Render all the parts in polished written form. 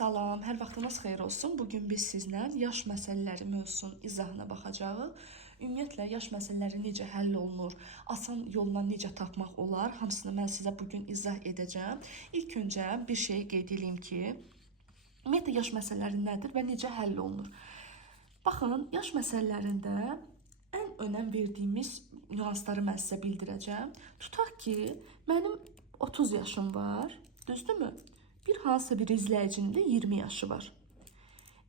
Salam, hər vaxtınız xeyir olsun. Bugün biz sizlə yaş məsələləri mövzusunun izahına baxacağıq. Ümumiyyətlə, yaş məsələləri necə həll olunur, asan yolla necə tapmaq olar, hamısını mən sizə bugün izah edəcəm. İlk öncə bir şey qeyd edeyim ki, ümumiyyətlə, yaş məsələləri nədir və necə həll olunur? Baxın, yaş məsələlərində ən önəm verdiyimiz nüansları mən sizə bildirəcəm. Tutaq ki, mənim 30 yaşım var, düzdürmü? Bir hansısa bir izləyicinin də 20 yaşı var.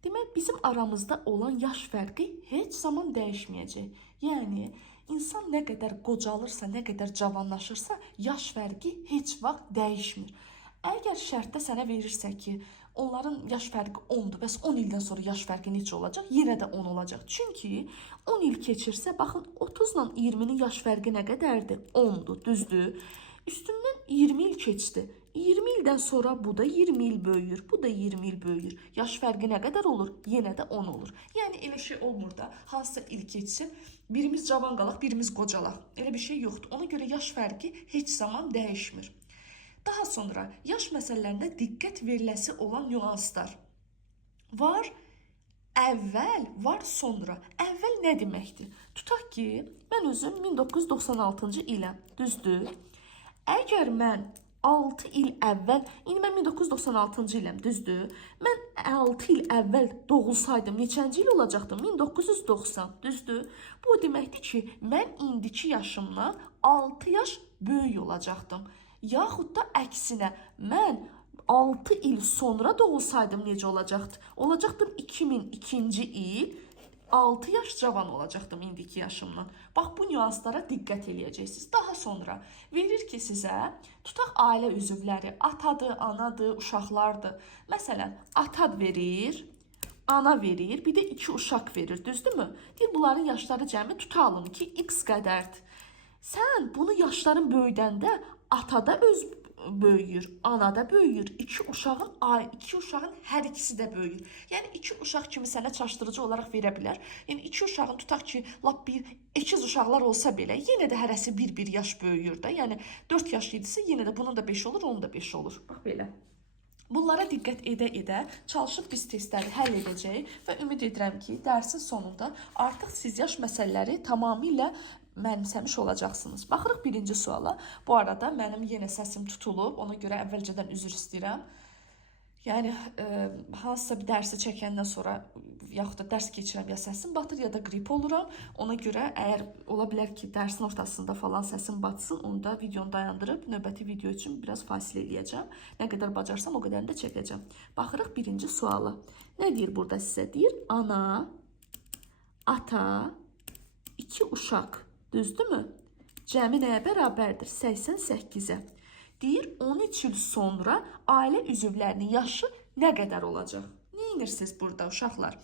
Demək, bizim aramızda olan yaş fərqi heç zaman dəyişməyəcək. Yəni, insan nə qədər qocalırsa, nə qədər cavanlaşırsa, yaş fərqi heç vaxt dəyişmir. Əgər şərtdə sənə verirsə ki, onların yaş fərqi 10'dur, bəs 10 ildən sonra yaş fərqi necə olacaq? Yenə də 10 olacaq. Çünki 10 il keçirsə, baxın, 30 ilə 20'nin yaş fərqi nə qədərdir? 10'dur, düzdür? Üstündən 20 il keçdi. 20 ildən sonra bu da 20 il böyüyür, bu da 20 il böyüyür. Yaş fərqi nə qədər olur? Yenə də 10 olur. Yəni elə şey olmur da, hansısa il keçsin, birimiz cavan qalaq, birimiz qocalaq. Elə bir şey yoxdur. Ona görə yaş fərqi heç zaman dəyişmir. Daha sonra yaş məsələlərində diqqət veriləsi olan nüanslar var. Əvvəl, var sonra. Əvvəl nə deməkdir? Tutaq ki, mən özüm 1996-cı iləm, düzdür? Əgər mən 6 il əvvəl, indi mən 1996-cı iləm, düzdür? Mən 6 il əvvəl doğulsaydım, neçənci il olacaqdım? 1990, düzdür? Bu deməkdir ki, mən indiki yaşımdan 6 yaş böyük olacaqdım. Yaxud da əksinə, mən 6 il sonra doğulsaydım necə olacaqdı? Olacaqdım 2002-ci il, 6 yaş cavan olacaqdım indiki yaşımdan. Bax, bu nüanslara diqqət eləyəcəksiniz. Daha sonra verir ki, sizə, tutaq ailə üzvləri, atadır, anadır, uşaqlardır. Məsələn, ata verir, ana verir, bir də 2 uşaq verir, düzdürmü? Deyir, bunların yaşları cəmi tutalım ki, x qədərdir. Sən bunu yaşların böyüdəndə atada öz böyüyür, ana da böyüyür. İki uşağın hər ikisi də böyüyür. Yəni, 2 uşaq kimi sənə çaşdırıcı olaraq verə bilər. Yəni, 2 uşağın tutaq ki, lap bir ekiz uşaqlar olsa belə, yenə də hərəsi bir yaş böyüyür da. Yəni, 4 yaş idisə, yenə də bunun da 5 olur, onun da 5 olur. Bax, belə. Bunlara diqqət edə-edə çalışıb biz testləri həll edəcəyik və ümid edirəm ki, dərsin sonunda artıq siz yaş məsələləri tamamilə mənimsəmiş olacaqsınız. Baxırıq birinci suala. Bu arada mənim yenə səsim tutulub, ona görə əvvəlcədən üzr istəyirəm. Yəni, hansısa bir dərsi çəkəndən sonra, yaxud da dərs keçirəm, ya səsim batır, ya da qrip oluram. Ona görə, əgər ola bilər ki, dərsin ortasında falan səsim batsın, onu da videonu dayandırıb, növbəti video üçün biraz fasilə eləyəcəm. Nə qədər bacarsam, o qədərini də çəkəcəm. Baxırıq birinci suala. Nə deyir burada sizə? Deyir, ana, ata, 2 uşaq, düzdürmü? Cəmi nəyə bərabərdir? 88-ə. Deyir, 13 il sonra ailə üzvlərinin yaşı nə qədər olacaq? Neyinirsiniz burada uşaqlar?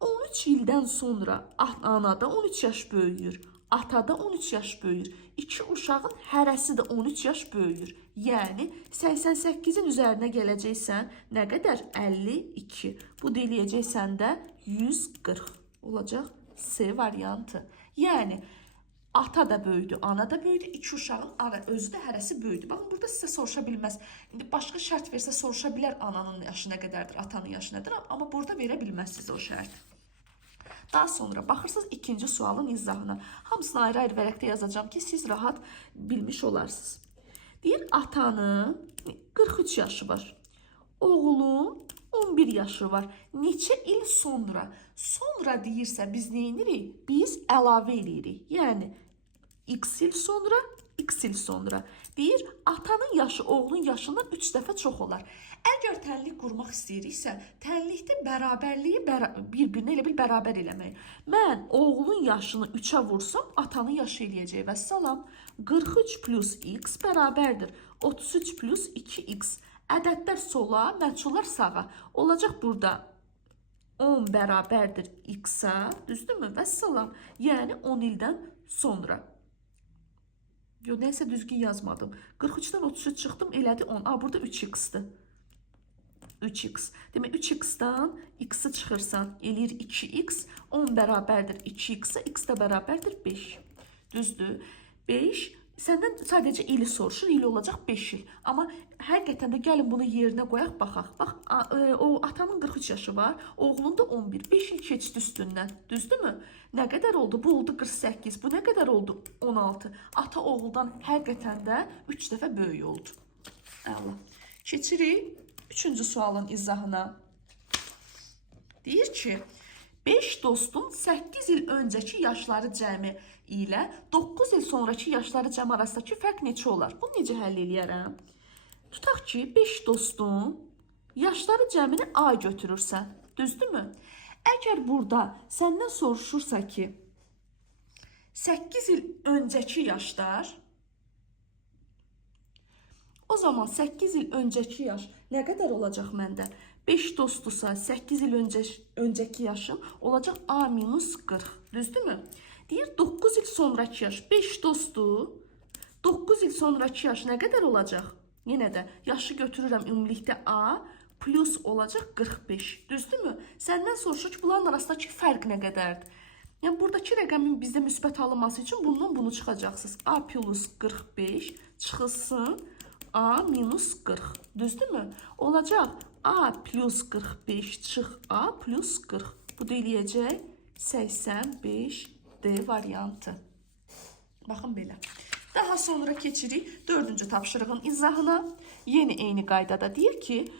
13 ildən sonra anada 13 yaş böyüyür, atada 13 yaş böyüyür. 2 uşağın hərəsi də 13 yaş böyüyür. Yəni, 88-in üzərinə gələcəksən, nə qədər? 52. Bu deyəcəksən də 140 olacaq C variantı. Yəni, ata da böyüdü, ana da böyüdü, 2 uşağın özü də hərəsi böyüdü. Baxın, burada sizə soruşa bilməz. İndi başqa şərt versə soruşa bilər ananın yaşı nə qədərdir, atanın yaşı nədir, amma burada verə bilməz sizə o şərt. Daha sonra baxırsınız ikinci sualın izahına. Hamısını ayrı-ayrı vərəqdə yazacağım ki, siz rahat bilmiş olarsınız. Deyir, atanın 43 yaşı var. Oğlun 11 yaşı var. Neçə il sonra? Sonra deyirsə biz nə edirik? Biz əlavə edirik. Yəni, x il sonra, x il sonra. Deyir, atanın yaşı oğlun yaşından 3 dəfə çox olar. Əgər tənlik qurmaq istəyiriksə, tənlikdə bərabərliyi bir-birinə elə bil bərabər eləmək. Mən oğlun yaşını 3'ə vursam, atanın yaşı eləyəcək. Vəssalam, 43 plus x bərabərdir. 33 plus 2x. Ədədlər sola, məchullar sağa. Olacaq burada 10 bərabərdir x-a, düzdürmü? Vəssalam, yəni 10 ildən sonra. Yo, neysə düzgün yazmadım. 43-dən 33 çıxdım, elədi 10. Burada 3x-dır. 3x. Demək, 3x-dan x-i çıxırsan, eləyir 2x. 10 bərabərdir 2x-a, x də bərabərdir 5. Düzdür? 5 Səndən sadəcə ili soruşur, ili olacaq 5 il. Amma həqiqətən də gəlin bunu yerinə qoyaq, baxaq. Bax, o atanın 43 yaşı var, oğlunun da 11. 5 il keçdi üstündən, düzdürmü? Nə qədər oldu? Bu oldu 48. Bu nə qədər oldu? 16. Ata oğuldan həqiqətən də 3 dəfə böyük oldu. Əla. Keçirik 3-cü sualın izahına. Deyir ki, 5 dostun 8 il öncəki yaşları cəmi ilə 9 il sonraki yaşları cəmi arasındakı fərq neçə olar? Bunu necə həll eləyərəm? Tutaq ki, 5 dostun yaşları cəmini A götürürsən, düzdürmü? Əgər burada səndən soruşursa ki, 8 il öncəki yaşlar, o zaman 8 il öncəki yaş nə qədər olacaq məndə? 5 dostdursa 8 il öncəki yaşım olacaq A minus 40, düzdürmü? Deyir 9 il sonraki yaş 5 dostdur. 9 il sonraki yaş nə qədər olacaq? Yenə də yaşı götürürəm ümumilikdə A plus olacaq 45. Düzdürmü? Səndən soruşur ki, bunların arasındakı fərq nə qədərdir? Yəni buradakı rəqəmin bizdə müsbət alınması üçün bundan bunu çıxacaqsınız. A plus 45 çıxılsın A minus 40. Düzdürmü? Olacaq A plus 45 çıx A plus 40. Bu da eləyəcək 85D variantı. Baxın belə. Daha sonra keçirik 4-cü tapşırığın izahına. Yeni eyni qaydada deyir ki,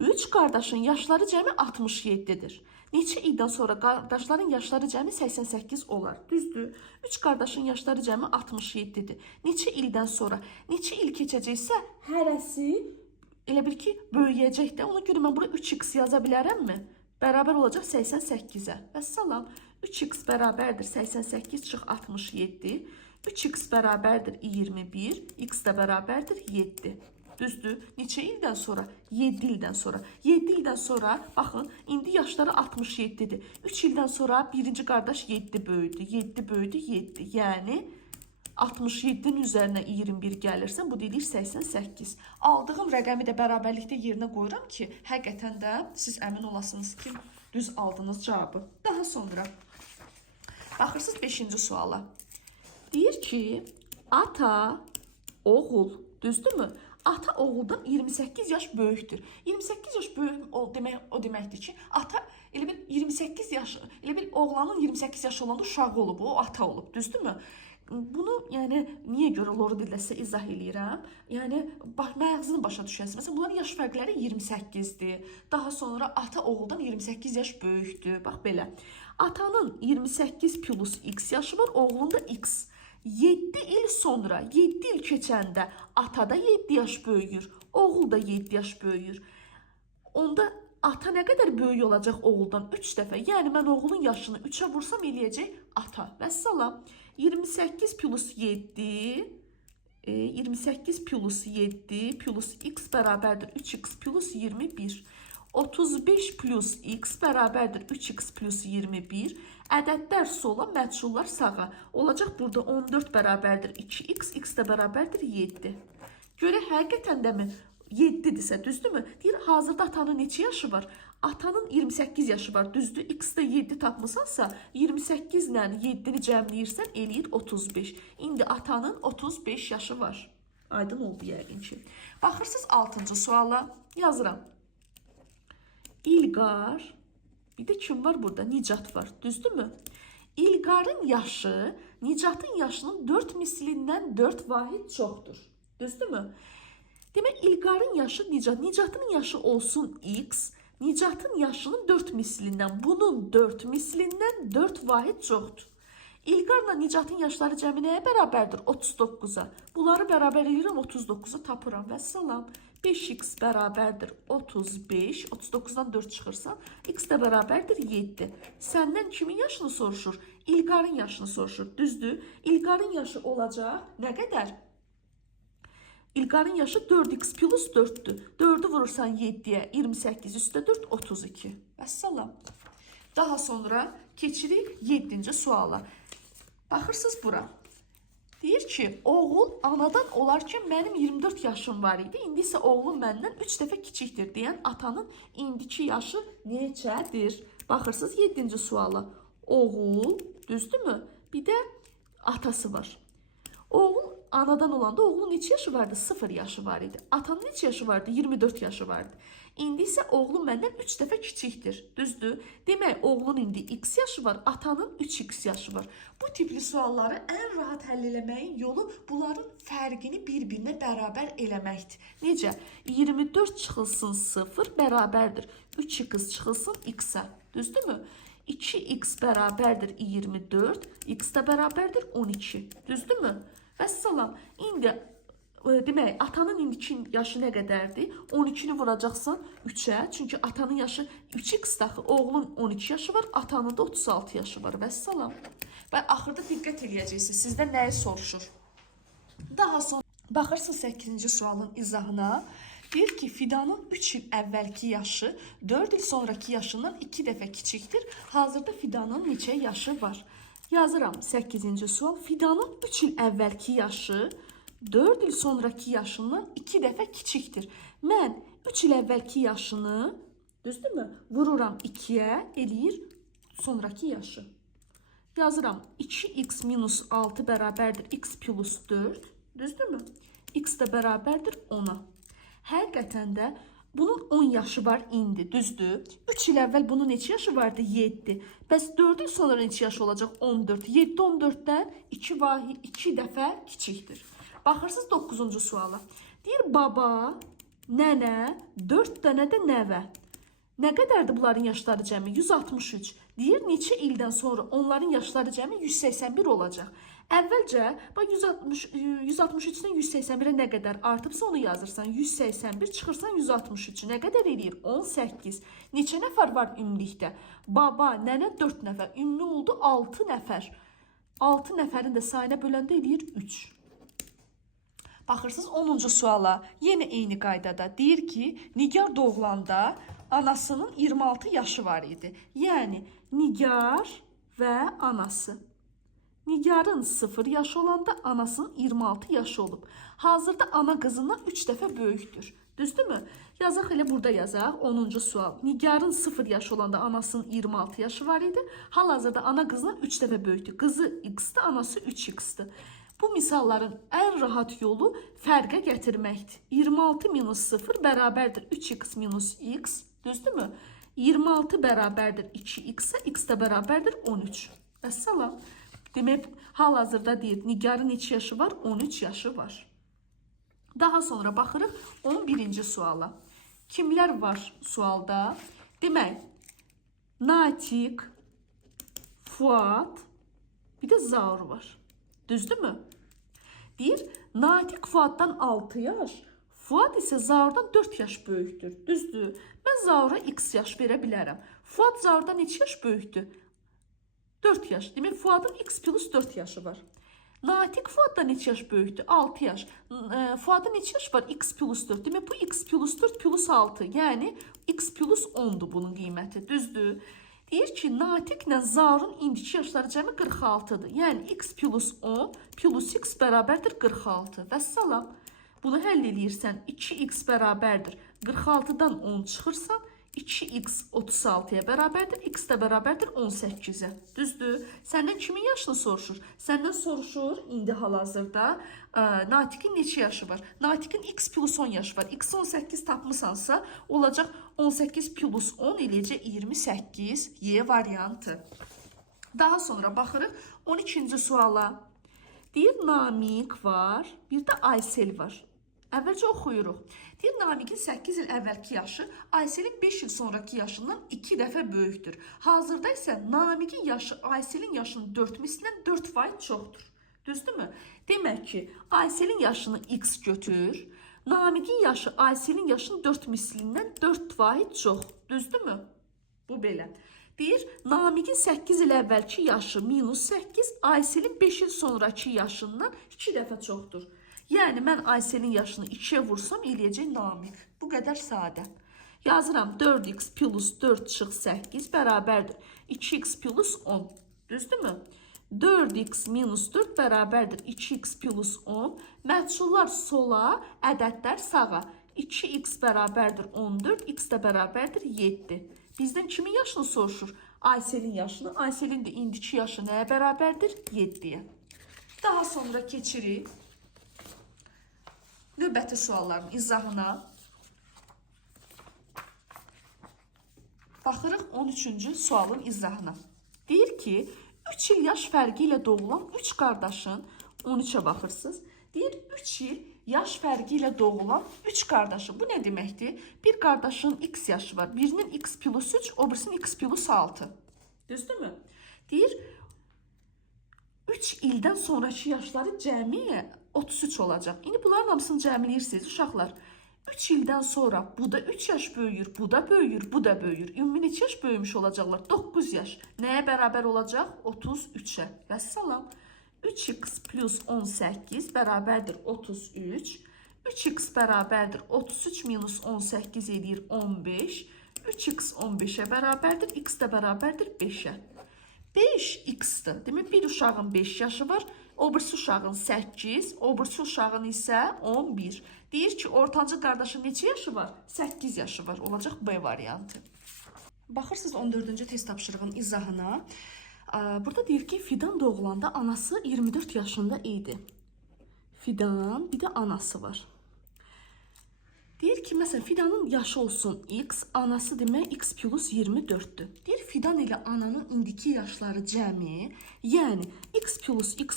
3 qardaşın yaşları cəmi 67-dir. Neçə ildən sonra qardaşların yaşları cəmi 88 olar. Düzdür? 3 qardaşın yaşları cəmi 67-dir. Neçə ildən sonra, neçə il keçəcəksə, hərəsi elə bil ki, böyüyəcək də. Ona görə mən bura 3x yaza bilərəmmi? Bərabər olacaq 88-ə. Vəssalam. 3x bərabərdir 88 çıx 67. 3x bərabərdir 21. X də bərabərdir 7. Düzdür? Neçə ildən sonra? 7 ildən sonra. 7 ildən sonra, baxın, indi yaşları 67-dir. 3 ildən sonra birinci qardaş 7 böyüdü. 7 böyüdü, 7. Yəni 67-nin üzərinə 21 gəlirsə, bu deyilir 88. Aldığım rəqəmi də bərabərlikdə yerinə qoyuram ki, həqiqətən də siz əmin olasınız ki, düz aldınız cavabı. Daha sonra baxırsınız 5-ci suala. Deyir ki, ata, oğul, düzdürmü? Ata oğuldan 28 yaş böyükdür. 28 yaş böyük o deməkdir ki, ata elə bil 28 yaş, elə bil oğlanın 28 yaşı olanda uşağı olub, o ata olub, düzdürmü? Bunu yəni niyə görə lor dildə sizə izah eləyirəm? Yəni məğzini başa düşəsiniz. Məsələn, bunların yaş fərqləri 28-dir. Daha sonra ata oğuldan 28 yaş böyükdür. Bax belə. Atanın 28 plus x yaşı var, oğlunda x. 7 il sonra, 7 il keçəndə ata da 7 yaş böyüyür, oğul da 7 yaş böyüyür. Onda ata nə qədər böyük olacaq oğuldan? 3 dəfə. Yəni mən oğulun yaşını 3-ə vursam eləyəcək ata. Vəssalam. 28 plus 7, 28 plus 7 plus x bərabərdir 3x plus 21. 35 plus x bərabərdir 3x plus 21. Ədədlər sola, məchullar sağa. Olacaq burada 14 bərabərdir 2x, x də bərabərdir 7. Görə həqiqətən də mi 7-dirsə, düzdürmü? Deyir, hazırda atanın neçə yaşı var? Atanın 28 yaşı var, düzdür? X-də 7 tapmısansa, 28 ilə 7-ni cəmləyirsən, eləyir 35. İndi atanın 35 yaşı var. Aydın oldu yəqin ki. Baxırsınız 6-cı suala, yazıram. İlqar, bir də kim var burada? Nicat var, düzdürmü? İlqarın yaşı Nicatın yaşının 4 mislindən 4 vahid çoxdur, düzdürmü? Demək, İlqarın yaşı Nicatın yaşı olsun x, Nicatın yaşının 4 mislindən, bunun 4 mislindən 4 vahid çoxdur. İlqarla Nicatın yaşları cəmi nəyə bərabərdir? 39-a. Bunları bərabər edirəm, 39-u tapıram. Vəssalam. 5x bərabərdir 35. 39-dan 4 çıxırsa, x də bərabərdir 7. Səndən kimin yaşını soruşur? İlqarın yaşını soruşur. Düzdür? İlqarın yaşı olacaq nə qədər? İlqarın yaşı 4x plus 4'dür. 4'ü vurursan 7'ye 28 üstə 4 32. Vəssalam. Daha sonra keçirik 7-ci suala. Baxırsınız bura. Deyir ki, oğul anadan olarkən mənim 24 yaşım var idi. İndi isə oğlum məndən 3 dəfə kiçikdir deyən atanın indiki yaşı neçədir? Baxırsınız 7-ci suala. Oğul, düzdürmü? Bir də atası var. Oğul anadan olanda oğlun neçə yaşı vardı? 0 yaşı var idi. Atanın neçə yaşı vardı? 24 yaşı vardı. İndi isə oğlum məndən 3 dəfə kiçikdir. Düzdür? Demək, oğlun indi x yaşı var, atanın 3x yaşı var. Bu tipli sualları ən rahat həll eləməyin yolu bunların fərqini bir-birinə bərabər eləməkdir. Necə? 24 çıxılsın 0 bərabərdir 3x çıxılsın x-ə. Düzdürmü? 2x bərabərdir 24, x də bərabərdir 12. Düzdürmü? Vəssalam. İndi demək, atanın indiki yaşı nə qədərdir? 12-ni vuracaqsan 3-ə. Çünki atanın yaşı 3x daxı. Oğlun 12 yaşı var, atanın da 36 yaşı var. Vəssalam. Və axırda diqqət edəcəksiniz. Sizdən nəyi soruşur? Daha sonra baxırsınız 8-ci sualın izahına. Deyir ki, Fidanın 3 il əvvəlki yaşı 4 il sonraki yaşından 2 dəfə kiçikdir. Hazırda Fidanın neçə yaşı var? Yazıram 8-ci sual. Fidanın 3 il əvvəlki yaşı 4 il sonraki yaşından 2 dəfə kiçikdir. Mən 3 il əvvəlki yaşını, düzdürmü? Vururam 2-yə, eləyir sonraki yaşı. Yazıram 2x minus 6 bərabərdir x plus 4. Düzdürmü? X də bərabərdir 10-a. Həqiqətən də bunun 10 yaşı var indi, düzdür? 3 il əvvəl bunun neçə yaşı vardı? 7. Bəs 4 il sonra neçə yaşı olacaq? 14. 7 14-dən 2 dəfə kiçikdir. Baxırsınız 9-cu suala. Deyir, baba, nənə, 4 dənə də nəvə. Nə qədərdir bunların yaşları cəmi? 163. Deyir, neçə ildən sonra onların yaşları cəmi 181 olacaq. Əvvəlcə, 163-dən 181-ə nə qədər artıbsa onu yazırsan. 181 çıxırsan 163. Nə qədər eləyir? 18. Neçə nəfər var ümumilikdə? Baba, nənə 4 nəfər. Ümumi oldu 6 nəfər. 6 nəfərin də sayına böləndə eləyir 3. Baxırsınız 10-cu suala. Yenə eyni qaydada. Deyir ki, Nigar doğulanda anasının 26 yaşı var idi. Yəni, Nigar və anası. Nigarın 0 yaşı olanda anasının 26 yaşı olub. Hazırda ana qızından 3 dəfə böyükdür. Düzdürmü? Yazaq elə burada yazaq. 10-cu sual. Nigarın 0 yaşı olanda anasının 26 yaşı var idi. Hal-hazırda ana qızından 3 dəfə böyükdür. Qızı x-dir, anası 3x-dir. Bu misalların ən rahat yolu fərqə gətirməkdir. 26 minus 0 bərabərdir 3x minus x. Düzdürmü? 26 bərabərdir 2x-ə, x də bərabərdir 13. Vəssalam. Demək, hal-hazırda deyir, Nigarın neçə yaşı var? 13 yaşı var. Daha sonra baxırıq 11-ci suala. Kimlər var sualda? Demək, Natiq, Fuad, bir də Zaur var. Düzdürmü? Deyir, Natiq Fuaddan 6 yaş, Fuad isə Zaurdan 4 yaş böyükdür. Düzdür? Mən Zaura x yaş verə bilərəm. Fuad Zaurdan neçə yaş böyükdür? 4 yaş. Demək, Fuadın x plus 4 yaşı var. Natiq Fuaddan neçə yaş böyükdür? 6 yaş. Fuadın neçə yaş var? X plus 4. Demək, bu x plus 4 plus 6. Yəni, x plus 10'dur bunun qiyməti. Düzdür? Deyir ki, Natiqlə Zaurun indiki yaşları cəmi 46'dır. Yəni, x plus 10 plus x bərabərdir 46. Vəssalam. Bunu həll eləyirsən. 2x bərabərdir. 46'dan 10 çıxırsan. 2x 36'ya bərabərdir. X də bərabərdir 18'ə. Düzdür? Səndən kimin yaşını soruşur? Səndən soruşur indi hal-hazırda Natiqin neçə yaşı var? Natiqin x plus 10 yaşı var. X 18 tapmısansa olacaq 18 plus 10 eləyəcək 28 Y variantı. Daha sonra baxırıq 12-ci suala. Deyir, Namiq var, bir də Aysel var. Əvvəlcə oxuyuruq. Deyir, Namiqin 8 il əvvəlki yaşı Ayselin 5 il sonraki yaşından 2 dəfə böyükdür. Hazırda isə Namiqin yaşı Ayselin yaşının 4 mislindən 4% çoxdur. Düzdürmü? Demək ki, Ayselin yaşını x götür. Namiqin yaşı Ayselin yaşının 4 mislindən 4% çox. Düzdürmü? Bu belə. Deyir, Namiqin 8 il əvvəlki yaşı minus 8 Ayselin 5 il sonraki yaşından 2 dəfə çoxdur. Yəni, mən Ayselin yaşını 2'ye vursam eləyəcək Namiq. Bu qədər sadə. Yazıram 4x plus 4 çıx 8 bərabərdir 2x plus 10. Düzdürmü? 4x minus 4 bərabərdir 2x plus 10. Məhsullar sola, ədədlər sağa. 2x bərabərdir 14, x də bərabərdir 7. Bizdən kimin yaşını soruşur? Ayselin yaşını. Ayselin də indiki yaşı nəyə bərabərdir? 7'yə. Daha sonra keçirik Növbəti sualların izahına baxırıq 13-cü sualın izahına. Deyir ki, 3 il yaş fərqi ilə doğulan 3 qardaşın, 13-ə baxırsınız. Deyir, 3 il yaş fərqi ilə doğulan 3 qardaşın. Bu nə deməkdir? Bir qardaşın x yaşı var. Birinin x plus 3, o birisinin x plus 6. Düzdürmü? Deyir, 3 ildən sonraki yaşları cəmi 33 olacaq. İndi bunların hamısını cəmləyirsiniz uşaqlar. 3 ildən sonra bu da 3 yaş böyüyür, bu da böyüyür, bu da böyüyür. Ümumi neçə yaş böyümüş olacaqlar? 9 yaş. Nəyə bərabər olacaq? 33-ə. Vəssalam. 3x plus 18 bərabərdir 33. 3x bərabərdir 33 minus 18 edir 15. 3x 15-ə bərabərdir, x də bərabərdir 5-ə. 5x-dir. Demək, bir uşağın 5 yaşı var, o birisi uşağın 8, o birisi uşağın isə 11. Deyir ki, ortancı qardaşın neçə yaşı var? 8 yaşı var. Olacaq B variantı. Baxırsınız 14-cü test tapşırığın izahına. Burada deyir ki, Fidan doğulanda anası 24 yaşında idi. Fidan, bir də anası var. Deyir ki, məsələn, Fidanın yaşı olsun x, anası demək x plus 24'dür. Deyir, Fidan ilə ananın indiki yaşları cəmi, yəni x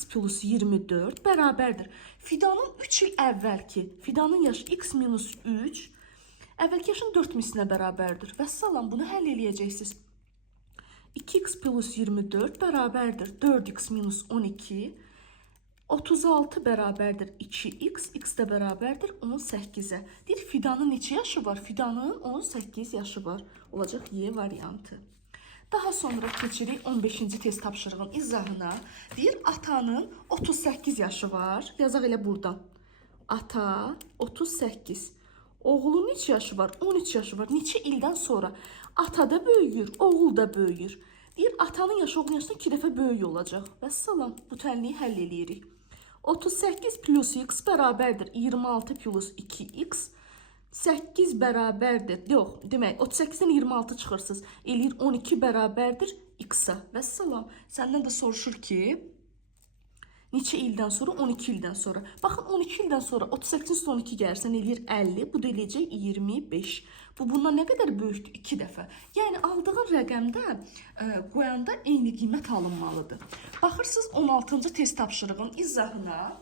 plus 24 bərabərdir. Fidanın 3 il əvvəlki, Fidanın yaşı x minus 3, əvvəlki yaşın 4 misinə bərabərdir. Vəssalam, bunu həll eləyəcəksiniz. 2x plus 24 bərabərdir 4x minus 12, 36 bərabərdir 2x, x də bərabərdir 18-ə. Deyir, Fidanın neçə yaşı var? Fidanın 18 yaşı var. Olacaq Y variantı. Daha sonra keçirik 15-ci test tapşırığın izahına. Deyir, atanın 38 yaşı var. Yazaq elə buradan. Ata 38. Oğlun neçə yaşı var? 13 yaşı var. Neçə ildən sonra? Ata da böyüyür, oğul da böyüyür. Deyir, atanın yaşı oğlun yaşından 2 dəfə böyük olacaq. Vəssalam, bu tənliyi həll eləyirik. 38 plus x bərabərdir 26 plus 2x. 8 bərabərdir, yox, demək 38-dən 26 çıxırsınız. Eləyir 12 bərabərdir x-a. Vəssalam, səndən də soruşur ki, neçə ildən sonra? 12 ildən sonra. Baxın, 12 ildən sonra 38-dən 12 gəlirsən, eləyir 50, bu da eləyəcək 25. Bu, bundan nə qədər böyükdür? 2 dəfə. Yəni, aldığın rəqəmdə qoyanda eyni qiymət alınmalıdır. Baxırsınız 16-cı test tapşırığın izahına.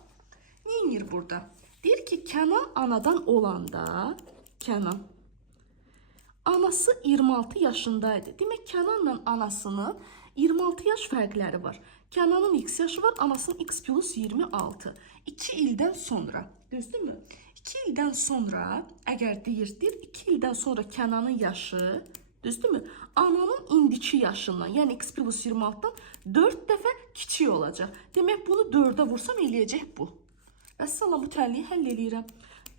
Neyinir burada? Deyir ki, Kənan anadan olanda, Kənan, anası 26 yaşındaydı. Demək, Kənanla anasının 26 yaş fərqləri var. Kənanın x yaşı var, anasının x plus 26. 2 ildən sonra, düzdürmü? 2 ildən sonra, əgər deyirdir, 2 ildən sonra Kənanın yaşı, düzdürmü? Ananın indiki yaşından, yəni x plus 26-dan 4 dəfə kiçik olacaq. Demək, bunu 4-ə vursam eləyəcək bu. Vəssalam, bu tənliyi həll eləyirəm.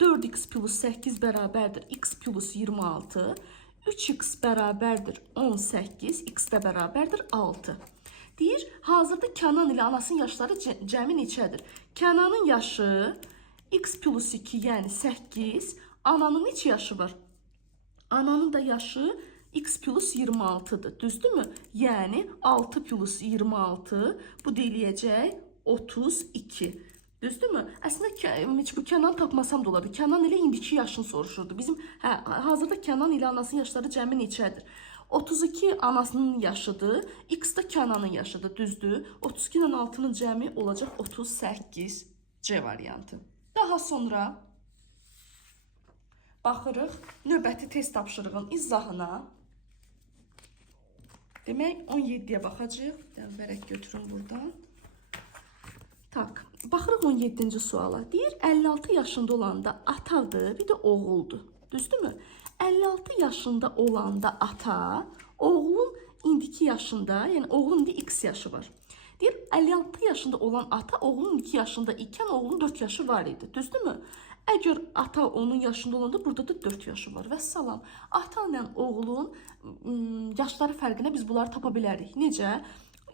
4x plus 8 bərabərdir x plus 26. 3x bərabərdir 18, x də bərabərdir 6. Deyir, hazırda Kənan ilə anasının yaşları cəmi neçədir? Kənanın yaşı x plus 2, yəni 8. Ananın neçə yaşı var? Ananın da yaşı x plus 26'dır. Düzdürmü? Yəni 6 plus 26, bu deyiləcək 32. Düzdürmü? Əslində bu Kənan tapmasam da olardı. Kənan ilə indiki yaşını soruşurdu. Bizim hazırda Kənan ilə anasının yaşları cəmi neçədir? 32 anasının yaşıdır, x da Kənanın yaşıdır, düzdür? 32 ilə 6-nın cəmi olacaq 38. C variantı. Daha sonra baxırıq növbəti test tapşırığın izahına. Demək, 17-yə baxacaq. Vərəq götürün buradan. Tak, baxırıq 17-ci suala. Deyir, 56 yaşında olanda atadır, bir də oğuldur. Düzdürmü? 56 yaşında olanda ata, oğlun indiki yaşında, yəni oğlun indi x yaşı var. Deyir, 56 yaşında olan ata, oğlun 2 yaşında ikən oğlun 4 yaşı var idi. Düzdürmü? Əgər ata onun yaşında olanda burada da 4 yaşı var. Vəssalam, ata ilə oğlun yaşları fərqinə biz bunları tapa bilərik. Necə?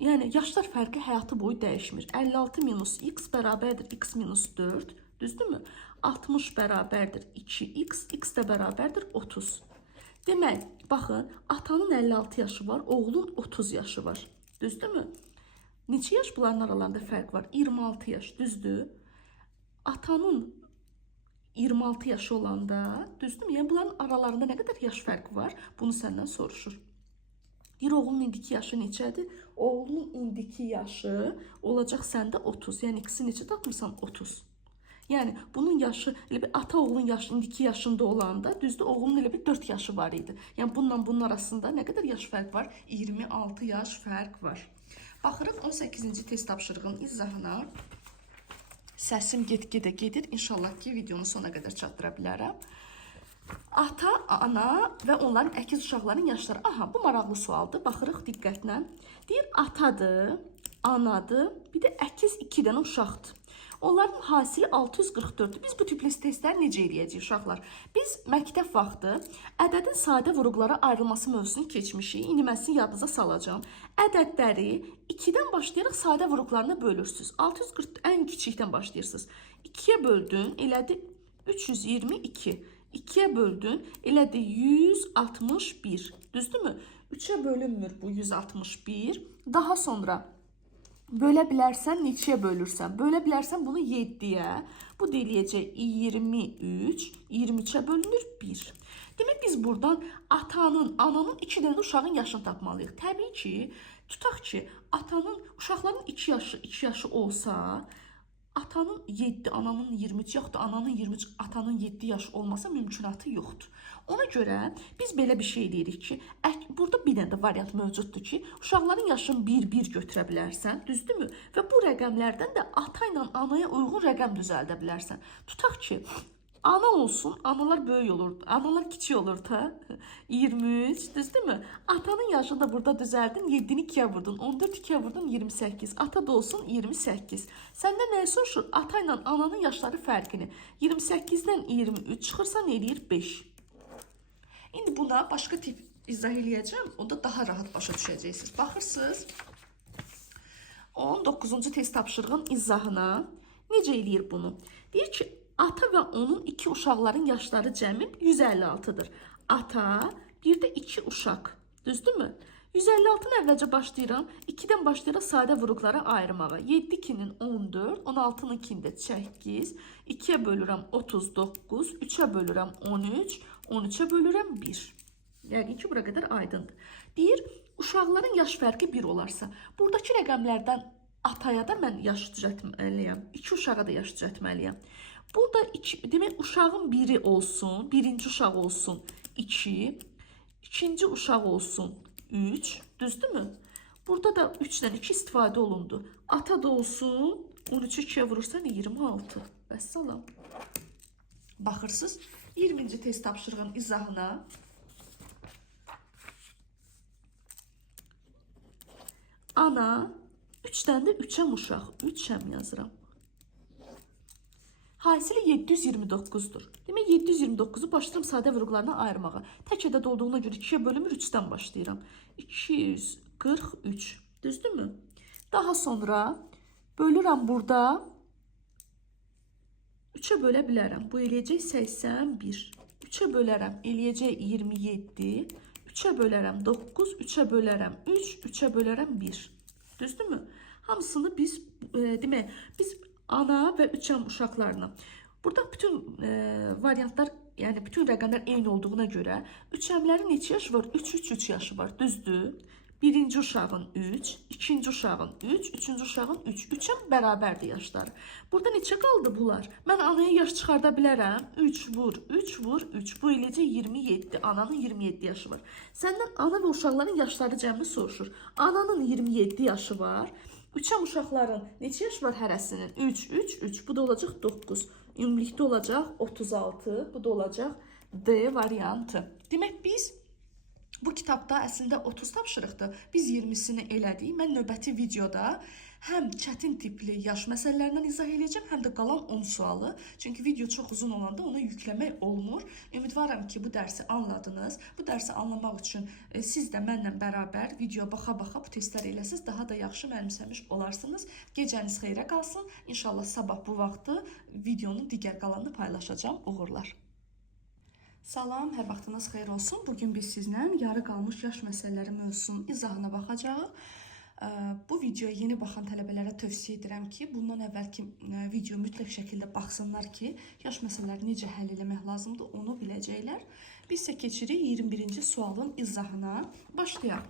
Yəni, yaşlar fərqi həyatı boyu dəyişmir. 56 minus x bərabərdir x minus 4. Düzdürmü? 60 bərabərdir 2x, x də bərabərdir 30. Demək, baxın, atanın 56 yaşı var, oğlun 30 yaşı var. Düzdürmü? Neçə yaş bunların aralarında fərq var? 26 yaş, düzdür? Atanın 26 yaşı olanda, düzdürmü? Yəni bunların aralarında nə qədər yaş fərqi var? Bunu səndən soruşur. Bir oğlunun indiki yaşı neçədir? Oğlunun indiki yaşı olacaq səndə 30. Yəni ikisi neçə tapmısan? 30. Yəni bunun yaşı elə bir ata oğlun yaşı indiki yaşında olanda düzdür oğlunun elə bir 4 yaşı var idi. Yəni bununla bunun arasında nə qədər yaş fərq var? 26 yaş fərq var. Baxırıq 18-ci test tapşırığının izahına. Səsim get-gedə gedir. İnşallah ki videonu sona qədər çatdıra bilərəm. Ata, ana və onların əkiz uşaqların yaşları. Aha, bu maraqlı sualdır. Baxırıq diqqətlə. Deyir, atadır, anadır, bir də əkiz 2 dənə uşaqdır. Onların hasili 644'dür. Biz bu tipli testləri necə eləyəcəyik uşaqlar? Biz məktəb vaxtı ədədin sadə vuruqlara ayrılması mövzusunu keçmişik. İndi mən sizin yadınıza salacağım. Ədədləri 2-dən başlayaraq sadə vuruqlarına bölürsünüz. 640 ən kiçikdən başlayırsınız. 2-yə böldün, elədi 322. 2'ye böldün, elədi 161. Düzdürmü? 3'e bölünmür bu 161. Daha sonra bölə bilərsən, neçəyə bölürsən? Bölə bilərsən bunu 7'yə. Bu deyiləcək 23. 23'e bölünür 1. Demək biz buradan atanın, ananın 2 dənə uşağın yaşını tapmalıyıq. Təbii ki, tutaq ki, atanın, uşaqların 2 yaşı olsa, atanın 7, ananın 23, yaxud da ananın 23, atanın 7 yaş olmasa mümkünatı yoxdur. Ona görə biz belə bir şey deyirik ki, burada bir dənə də variant mövcuddur ki, uşaqların yaşını 1-1 götürə bilərsən, düzdürmü? Və bu rəqəmlərdən də ata ilə anaya uyğun rəqəm düzəldə bilərsən. Tutaq ki, ana olsun, analar böyük olur, analar kiçik olur da, 23, düzdürmü? Atanın yaşını da burada düzəldin, 7'ni 2'ye vurdun, 14 2'ye vurdun, 28. Ata da olsun 28. Səndən nəyi soruşur? Ata ilə ananın yaşları fərqini. 28'dən 23 çıxırsa nə eləyir? 5. İndi buna başqa tip izah eləyəcəm, onda daha rahat başa düşəcəksiniz. Baxırsınız, 19-cu test tapşırığın izahına necə eləyir bunu? Deyir ki, ata və onun 2 uşaqların yaşları cəmi 156'dır. Ata, bir də 2 uşaq. Düzdürmü? 156'nı əvvəlcə başlayıram. 2'dən başlayaraq sadə vuruqlara ayırmağa. 7 2'nin 14, 16'nın 2'ndə 8, 2'yə bölürəm 39, 3'ə bölürəm 13, 13'ə bölürəm 1. Yəni ki, bura qədər aydındır. Deyir, uşaqların yaş fərqi 1 olarsa, buradakı rəqəmlərdən ataya da mən yaş düzəltməliyəm. 2 uşağa da yaş düzəltməliyəm. Burada demək uşağın biri olsun, birinci uşaq olsun 2, ikinci uşaq olsun 3, düzdürmü? Burada da 3'dən 2 istifadə olundu. Ata da olsun, 13'ü 2'ye vurursan 26. Vəssalam. Baxırsınız, 20-ci test tapşırığın izahına. Ana, 3'dən də 3'əm uşaq, 3'əm yazıram. Hasili 729'dur. Demək 729'u başlayıram sadə vuruqlarına ayırmağa. Tək ədəd olduğuna görə 2'ye bölünmür, 3'dən başlayıram. 243. Düzdürmü? Daha sonra bölürəm burada 3'e bölə bilərəm. Bu eləyəcək 81. 3'e bölərəm, eləyəcək 27. 3'e bölərəm 9, 3'e bölərəm 3, 3'e bölərəm 1. Düzdürmü? Hamısını biz demək, biz ana və 3'əm uşaqlarına. Burada bütün variantlar, yəni bütün rəqəmlər eyni olduğuna görə 3'əmlərin neçə yaşı var? 3 yaşı var, düzdür? Birinci uşağın 3, ikinci uşağın 3, üçüncü uşağın 3. 3'əm bərabərdir yaşları. Burada neçə qaldı bunlar? Mən anaya yaş çıxarda bilərəm. 3 vur, 3 vur, 3. Bu eləcə 27. Ananın 27 yaşı var. Səndən ana və uşaqların yaşları cəmi soruşur. Ananın 27 yaşı var. 3'əm uşaqların neçə yaş var hərəsinin? 3, 3, 3. Bu da olacaq 9. Ümumilikdə olacaq 36. Bu da olacaq D variantı. Demək biz bu kitabda əslində 30 tapşırıqdır. Biz 20'sini elədik. Mən növbəti videoda həm çətin tipli yaş məsələlərindən izah edəcəm, həm də qalan 10 sualı. Çünki video çox uzun olanda onu yükləmək olmur. Ümidvaram ki, bu dərsi anladınız. Bu dərsi anlamaq üçün siz də mənlə bərabər video baxa-baxa bu testləri eləsiniz, daha da yaxşı mənimsəmiş olarsınız. Gecəniz xeyrə qalsın. İnşallah sabah bu vaxtı videonun digər qalanını paylaşacağım. Uğurlar. Salam, hər vaxtınız xeyir olsun. Bugün biz sizlə yarı qalmış yaş məsələləri mövzusunun izahına baxacağıq. Bu videoya yeni baxan tələbələrə tövsiyə edirəm ki, bundan əvvəlki video mütləq şəkildə baxsınlar ki, yaş məsələlərini necə həll etmək lazımdır, onu biləcəklər. Biz isə keçirik 21-ci sualın izahına. Başlayaq.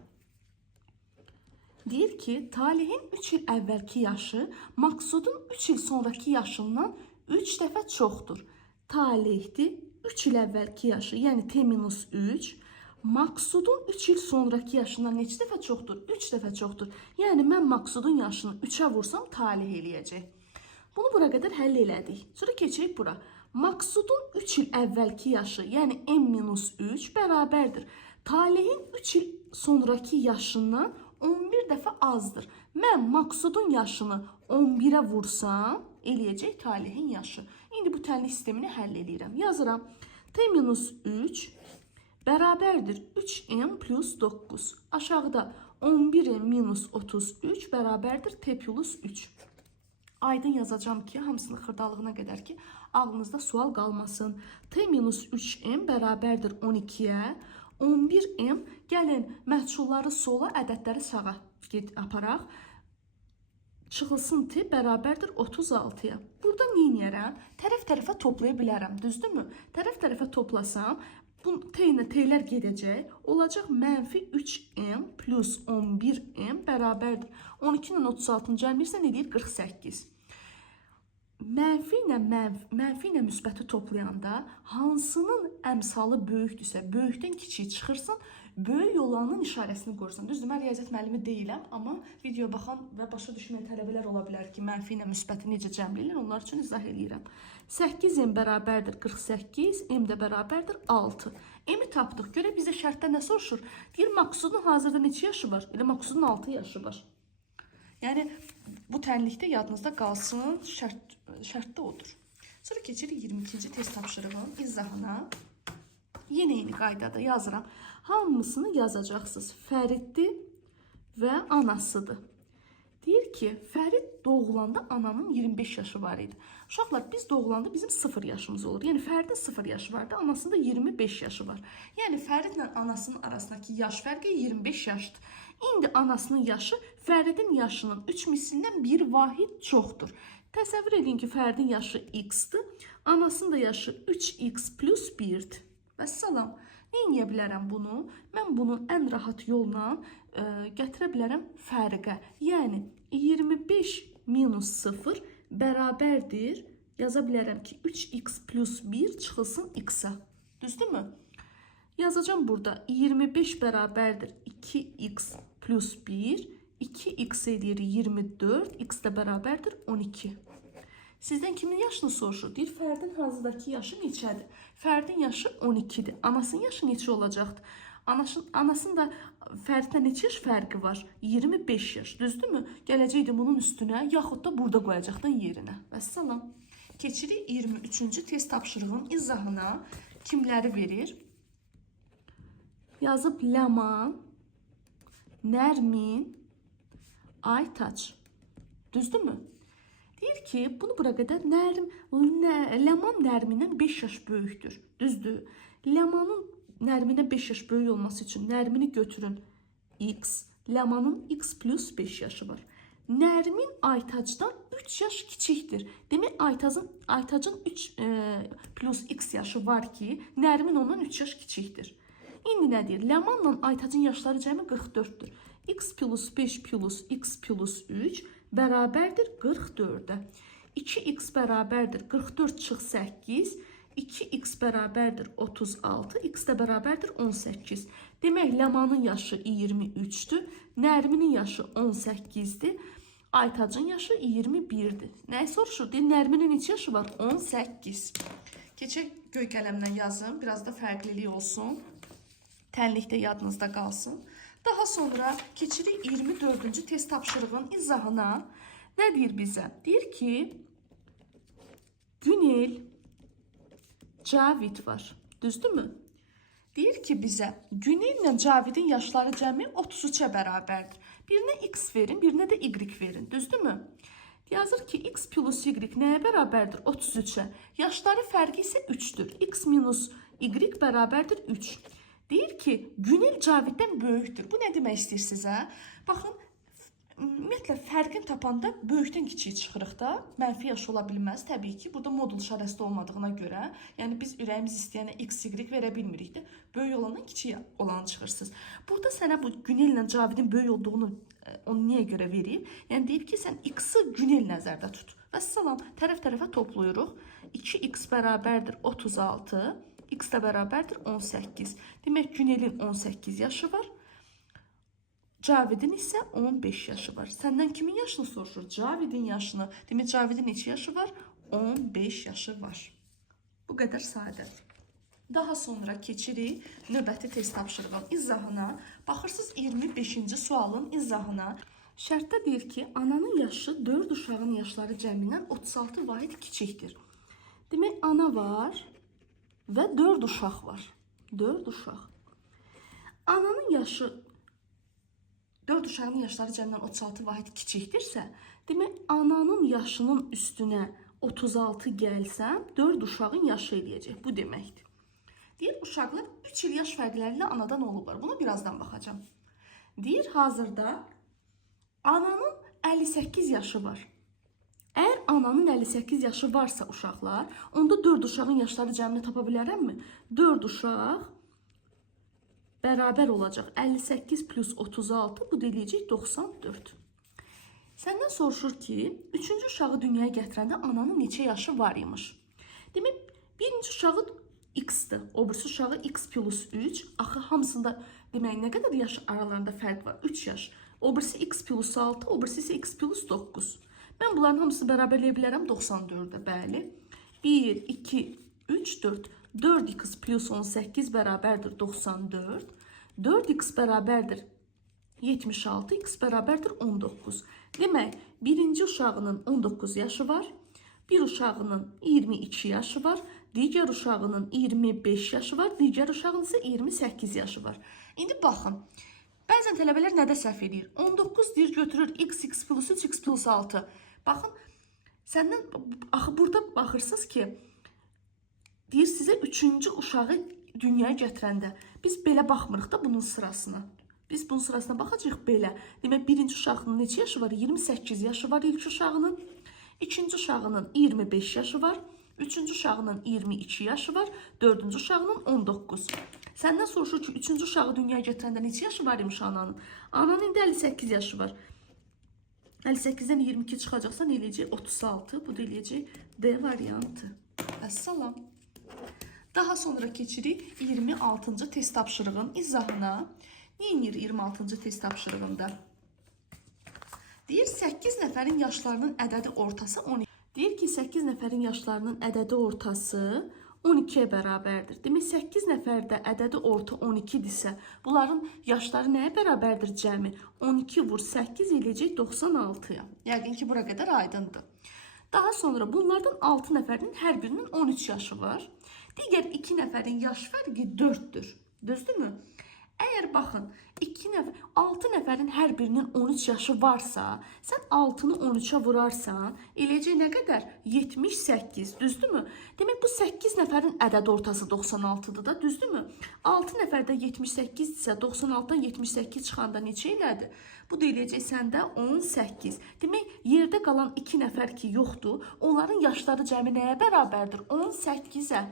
Deyir ki, Talehin 3 il əvvəlki yaşı Maqsudun 3 il sonraki yaşından 3 dəfə çoxdur. Talehdir 3 il əvvəlki yaşı, yəni T-3. Maqsudun 3 il sonraki yaşından neçə dəfə çoxdur? 3 dəfə çoxdur. Yəni mən Maqsudun yaşını 3-ə vursam talih eləyəcək. Bunu bura qədər həll elədik. Sonra keçirik bura. Maqsudun 3 il əvvəlki yaşı, yəni M-3 bərabərdir. Talehin 3 il sonraki yaşından 11 dəfə azdır. Mən Maqsudun yaşını 11-ə vursam, eləyəcək talehin yaşı. İndi bu tənlik sistemini həll edirəm. Yazıram. T-3 bərabərdir 3m plus 9. Aşağıda 11m minus 33 bərabərdir t plus 3. Aydın yazacağım ki, hamısını xırdalığına qədər ki, ağlınızda sual qalmasın. T minus 3m bərabərdir 12-yə. 11m, gəlin məhsulları sola, ədədləri sağa aparaq. Çıxılsın t bərabərdir 36-ya. Burada neyniyərəm? Tərəf-tərəfə toplaya bilərəm, düzdürmü? Tərəf-tərəfə toplasam, bu t ilə t'lər gedəcək. Olacaq mənfi 3m plus 11m bərabərdir. 12 ilə 36-ın cəmlirsə nə deyir? 48. Mənfi ilə müsbəti toplayanda hansının əmsalı böyükdürsə, böyükdən kiçik çıxırsın, böyük olanın işarəsini qoyursan. Düzdür, mən riyaziyyat müəllimi deyiləm, amma video baxan və başa düşməyən tələbələr ola bilər ki, mənfi ilə müsbəti necə cəmləyirlər, onlar üçün izah edirəm. 8m bərabərdir 48, m də bərabərdir 6. M-i tapdıq. Görə bizə şərtdə nə soruşur? Deyir, Maqsudun hazırda neçə yaşı var? Elə Maqsudun 6 yaşı var. Yəni, bu tənlikdə yadınızda qalsın, şərtdə odur. Sonra keçirik 22-ci test tapşırığın izahına. Yenə eyni qaydada yazıram. Hamısını yazacaqsınız. Fəriddir və anasıdır. Deyir ki, Fərid doğulanda ananın 25 yaşı var idi. Uşaqlar, biz doğulanda bizim 0 yaşımız olur. Yəni, Fəridin 0 yaşı vardı, anasında 25 yaşı var. Yəni, Fəridlə anasının arasındakı yaş fərqi 25 yaşdır. İndi anasının yaşı Fəridin yaşının 3 mislindən bir vahid çoxdur. Təsəvvür edin ki, Fəridin yaşı x-dır, anasının da yaşı 3x plus 1-dir. Vəssalam. Neyə bilərəm bunu? Mən bunun ən rahat yolla gətirə bilərəm fərqə. Yəni, 25 minus 0 bərabərdir. Yaza bilərəm ki, 3x plus 1 çıxılsın x-a. Düzdürmü? Yazacağım burada. 25 bərabərdir 2x plus 1. 2x edir 24. X də bərabərdir 12. Sizdən kimin yaşını soruşur? Deyir, Fərdin hazırdakı yaşı neçədir? Fərdin yaşı 12-dir. Anasının yaşı neçə olacaqdır? Anasının da Fərdlə neçə yaş fərqi var? 25 yaş. Düzdürmü? Gələcəkdir bunun üstünə, yaxud da burada qoyacaqdın yerinə. Vəssalam. Keçirik 23-cü test tapşırığın izahına. Kimləri verir? Yazıb Ləman, Nərmin, Aytaç. Düzdürmü? Deyir ki, bunu bura qədər Ləman Nərmindən 5 yaş böyükdür. Düzdür. Ləmanın Nərmindən 5 yaş böyük olması üçün Nərmini götürün x. Ləmanın x plus 5 yaşı var. Nərmin Aytacdan 3 yaş kiçikdir. Demək, Aytacın 3 plus x yaşı var ki, Nərmin ondan 3 yaş kiçikdir. İndi nə deyir? Ləmanla Aytacın yaşları cəmi 44-dür. X plus 5 plus x plus 3 bərabərdir 44-ə. 2x bərabərdir 44 çıx 8. 2x bərabərdir 36. X də bərabərdir 18. Demək, Ləmanın yaşı 23-dür. Nərminin yaşı 18-dir. Aytacın yaşı 21-dir. Nəyi soruşur? Deyir, Nərminin neçə yaşı var? 18. Keçək göy qələmlə yazın. Biraz da fərqlilik olsun. Tənlikdə yadınızda qalsın. Daha sonra keçirik 24-cü test tapşırığın izahına. Nə deyir bizə? Deyir ki, Günel, Cavid var. Düzdürmü? Deyir ki bizə, Günel ilə Cavidin yaşları cəmi 33-ə bərabərdir. Birinə x verin, birinə də y verin. Düzdürmü? Yazır ki, x plus y nəyə bərabərdir? 33-ə. Yaşları fərqi isə 3-dür. X minus y bərabərdir 3. Deyir ki, Günel Caviddən böyükdür. Bu nə demək istəyir sizə? Baxın, Ümumiyyətlə fərqini tapanda böyükdən kiçiyi çıxırıq da. Mənfi yaş ola bilməz təbii ki. Burada modul işarəsi olmadığına görə, yəni biz ürəyimiz istəyənə x, y verə bilmirik də. Böyük olandan kiçik olanı çıxırsınız. Burada sənə bu Günellə Cavidin böyük olduğunu onu niyə görə verib? Yəni deyib ki, sən x-i Günel nəzərdə tut. Və salam, tərəf-tərəfə toplayırıq. 2x bərabərdir 36, x də bərabərdir 18. Demək Günelin 18 yaşı var. Cavidin isə 15 yaşı var. Səndən kimin yaşını soruşur? Cavidin yaşını. Demək, Cavidin neçə yaşı var? 15 yaşı var. Bu qədər sadə. Daha sonra keçirik növbəti test tapşırığın izahına. Baxırsınız 25-ci sualın izahına. Şərtdə deyir ki, ananın yaşı 4 uşağın yaşları cəmindən 36 vahid kiçikdir. Demək, ana var və 4 uşaq var. 4 uşaq. Ananın yaşı 4 uşağın yaşları cəmindən 36 vahid kiçikdirsə, demək, ananın yaşının üstünə 36 gəlsəm, 4 uşağın yaşı eləyəcək. Bu deməkdir. Deyir, uşaqlar 3 il yaş fərqləri ilə anadan olublar. Buna birazdan baxacağım. Deyir, hazırda ananın 58 yaşı var. Əgər ananın 58 yaşı varsa uşaqlar, onda 4 uşağın yaşları cəmini tapa bilərəmmi? 4 uşaq bərabər olacaq. 58 plus 36, bu deyiləcək 94. Səndən soruşur ki, 3-cü uşağı dünyaya gətirəndə ananın neçə yaşı var imiş? Demək, birinci uşağı x-dir, o birisi uşağı x plus 3. Axı hamısında demək, nə qədər yaş aralarında fərq var? 3 yaş. O birisi x plus 6, o birisi isə x plus 9. Mən bunların hamısını bərabərləyə bilərəm 94-də, bəli. 1, 2, 3, 4. 4x plus 18 bərabərdir 94. 4x bərabərdir 76, x bərabərdir 19. Demək, birinci uşağının 19 yaşı var, bir uşağının 22 yaşı var, digər uşağının 25 yaşı var, digər uşağının isə 28 yaşı var. İndi baxın, bəzən tələbələr nədə səhv edir? 19 deyir, götürür x plus 3, x plus 6. Baxın, səndən, axı burada baxırsınız ki, deyir sizə 3-cü uşağı dünyaya gətirəndə biz belə baxmırıq da bunun sırasına. Biz bunun sırasına baxacağıq belə. Demək, birinci uşağının neçə yaşı var? 28 yaşı var ilk uşağının. İkinci uşağının 25 yaşı var. Üçüncü uşağının 22 yaşı var. Dördüncü uşağının 19. Səndən soruşur ki, üçüncü uşağı dünyaya gətirəndə neçə yaşı var imiş ananın? Ananın indi 58 yaşı var. 58-dən 22 çıxacaqsa nə eləyəcək? 36. Bu da eləyəcək D variantı. Əssalam. Daha sonra keçirik 26-cı test tapşırığın izahına. Neyinir 26-cı test tapşırığında? Deyir 8 nəfərin yaşlarının ədədi ortası 12. Deyir ki 8 nəfərin yaşlarının ədədi ortası 12-yə bərabərdir. Demək 8 nəfərdə ədədi orta 12-dirsə, bunların yaşları nəyə bərabərdir cəmi? 12 vur 8 eləyəcək 96-ya. Yəqin ki bura qədər aydındır. Daha sonra bunlardan 6 nəfərinin hər birinin 13 yaşı var. Digər 2 nəfərin yaş fərqi 4-dür. Düzdürmü? Əgər baxın, 6 nəfərin hər birinin 13 yaşı varsa, sən 6-nı 13-ə vurarsan, eləcək nə qədər? 78, düzdürmü? Demək, bu 8 nəfərin ədəd ortası 96-dır da, düzdürmü? 6 nəfərdə 78 isə 96-dan 78 çıxanda neçə elədi? Bu da eləyəcək səndə 18. Demək, yerdə qalan 2 nəfər ki yoxdur, onların yaşları cəmi nəyə bərabərdir? 18-ə.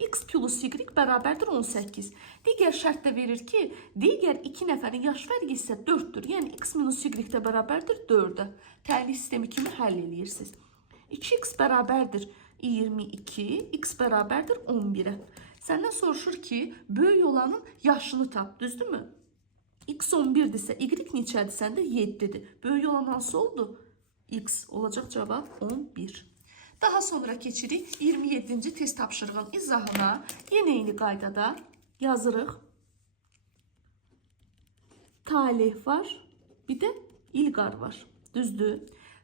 X plus y bərabərdir 18. Digər şərt də verir ki, digər 2 nəfərin yaş fərqi isə 4-dür. Yəni, x minus y də bərabərdir 4-ə. Təhlil sistemi kimi həll edirsiniz. 2x bərabərdir 22, x bərabərdir 11-ə. Səndən soruşur ki, böyük olanın yaşını tap, düzdürmü? X 11-dirsə, y neçədir? Səndə 7-dir. Böyük olan hansı oldu? X olacaq cavab 11. Daha sonra keçirik 27-ci test tapşırığın izahına. Yenə eyni qaydada yazırıq. Talih var, bir də İlqar var. Düzdür?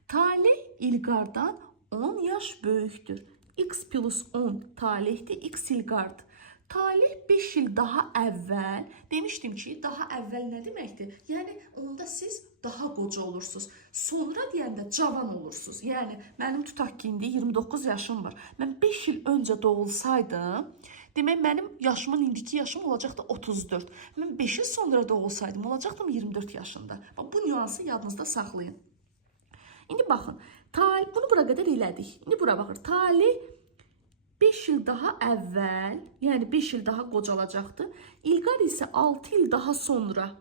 Talih İlqardan 10 yaş böyükdür. X plus 10 talihdir, X İlqardır. Talih 5 il daha əvvəl, demişdim ki, daha əvvəl nə deməkdir? Yəni, onda siz daha qoca olursunuz. Sonra deyəndə cavan olursunuz. Yəni, mənim tutaq ki, indi 29 yaşım var. Mən 5 il öncə doğulsaydım, Demək, mənim yaşımın indiki yaşım olacaqdı 34. Mən 5 il sonra doğulsaydım, olacaqdım 24 yaşında. Bu nüansı yadınızda saxlayın. İndi baxın, bunu bura qədər elədik. İndi bura baxır, Talih 5 il daha əvvəl, yəni 5 il daha qocalacaqdı. İlqar isə 6 il daha sonra.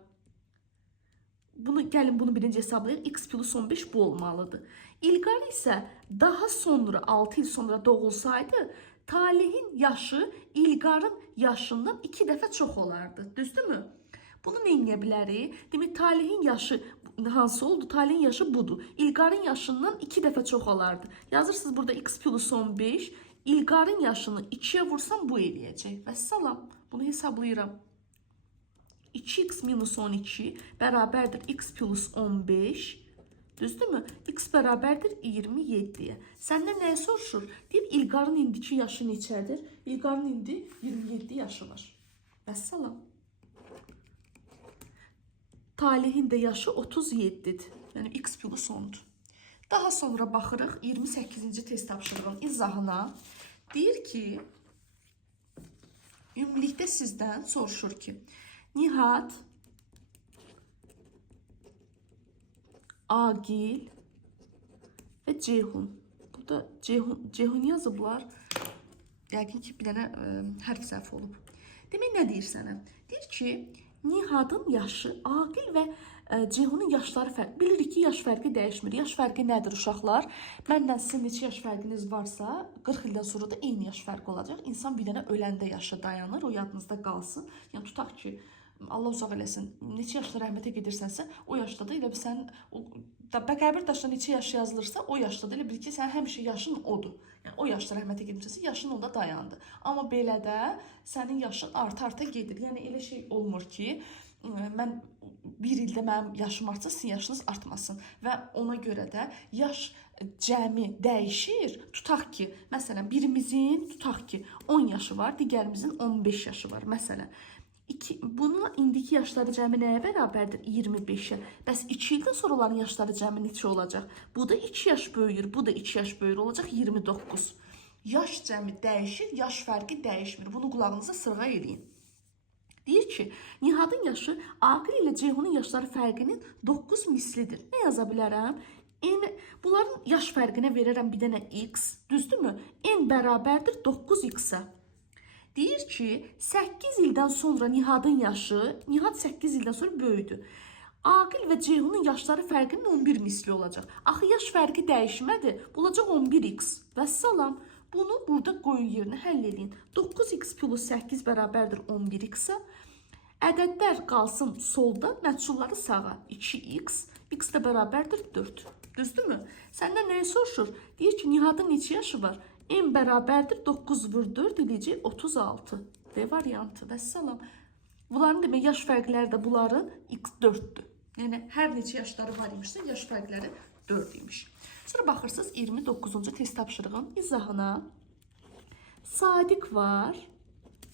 Gəlin bunu birinci hesablayaq. X plus 15 bu olmalıdır. İlqar isə daha sonra 6 il sonra doğulsaydı, Talihin yaşı İlqarın yaşından 2 dəfə çox olardı. Düzdürmü? Bunu nə edə bilərik? Demək, Talihin yaşı hansı oldu? Talihin yaşı budur. İlqarın yaşından 2 dəfə çox olardı. Yazırsınız burada X plus 15. İlqarın yaşını 2'ye vursam bu eləyəcək. Vəssalam. Bunu hesablayıram. 2x minus 12 bərabərdir x plus 15. Düzdürmü? X bərabərdir 27'ye. Səndən nəyə soruşur? Deyir, İlqarın indiki yaşı neçədir? İlqarın indi 27 yaşı var. Vəssalam. Talihin də yaşı 37'dir. Yəni x plus 10'dur. Daha sonra baxırıq 28-ci test tapşırığın izahına. Deyir ki, ümumilikdə sizdən soruşur ki, Nihat, Agil və Ceyhun. Burada Ceyhun yazıblar. Yəqin ki, bir dənə hərf səhv olub. Demək, nə deyir sənə? Deyir ki, Nihatın yaşı, Agil və Ceyhunun yaşları fərqli. Bilirik ki, yaş fərqi dəyişmir. Yaş fərqi nədir uşaqlar? Məndən sizin neçə yaş fərqiniz varsa, 40 ildən sonra da eyni yaş fərqi olacaq. İnsan bir dənə öləndə yaşı dayanır, o yadınızda qalsın. Yəni, tutaq ki, Allah uzaq eləsin, neçə yaşda rəhmətə gedirsənsə, o yaşda da elə bir sən, qəbir daşına neçə yaş yazılırsa, o yaşda da elə bil ki, sən həmişə yaşın odur. Yəni, o yaşda rəhmətə gedmişsə, yaşın onda dayandı. Amma belə də sənin yaşın arta gedir. Yəni, elə şey olmur ki, mən bir ildə mənim yaşım artsa, sizin yaşınız artmasın. Və ona görə də yaş cəmi dəyişir. Tutaq ki, məsələn, birimizin tutaq ki, 10 yaşı var, digərimizin 15 yaşı var, məsələn. Bunun indiki yaşları cəmi nəyə bərabərdir? 25'e. Bəs 2 ildən sonra olan yaşları cəmi neçə olacaq? Bu da 2 yaş böyüyür, bu da 2 yaş böyüyür, olacaq 29. Yaş cəmi dəyişir, yaş fərqi dəyişmir. Bunu qulağınıza sırğa eləyin. Deyir ki, Nihatın yaşı Aqil ilə Ceyhunun yaşları fərqinin 9 mislidir. Nə yaza bilərəm? Bunların yaş fərqinə verərəm bir dənə x, düzdürmü? N bərabərdir 9x-ə. Deyir ki, 8 ildən sonra Nihatın yaşı, Nihat 8 ildən sonra böyüdü. Aqil və Ceyhunun yaşları fərqinin 11 misli olacaq. Axı yaş fərqi dəyişmədi, olacaq 11x. Vəssalam, bunu burada qoyun yerinə həll edin. 9x plus 8 bərabərdir 11x-ə. Ədədlər qalsın solda, məchulları sağa. 2x, x də bərabərdir 4. Düzdürmü? Səndən nəyə soruşur? Deyir ki, Nihatın neçə yaşı var? N bərabərdir 9 vur 4 edəcək 36. B variantı. Vəssalam. Bunların demək yaş fərqləri də bunların x 4'dür. Yəni hər neçə yaşları var imişsə, yaş fərqləri 4 imiş. Sonra baxırsınız 29-cu test tapşırığın izahına. Sadiq var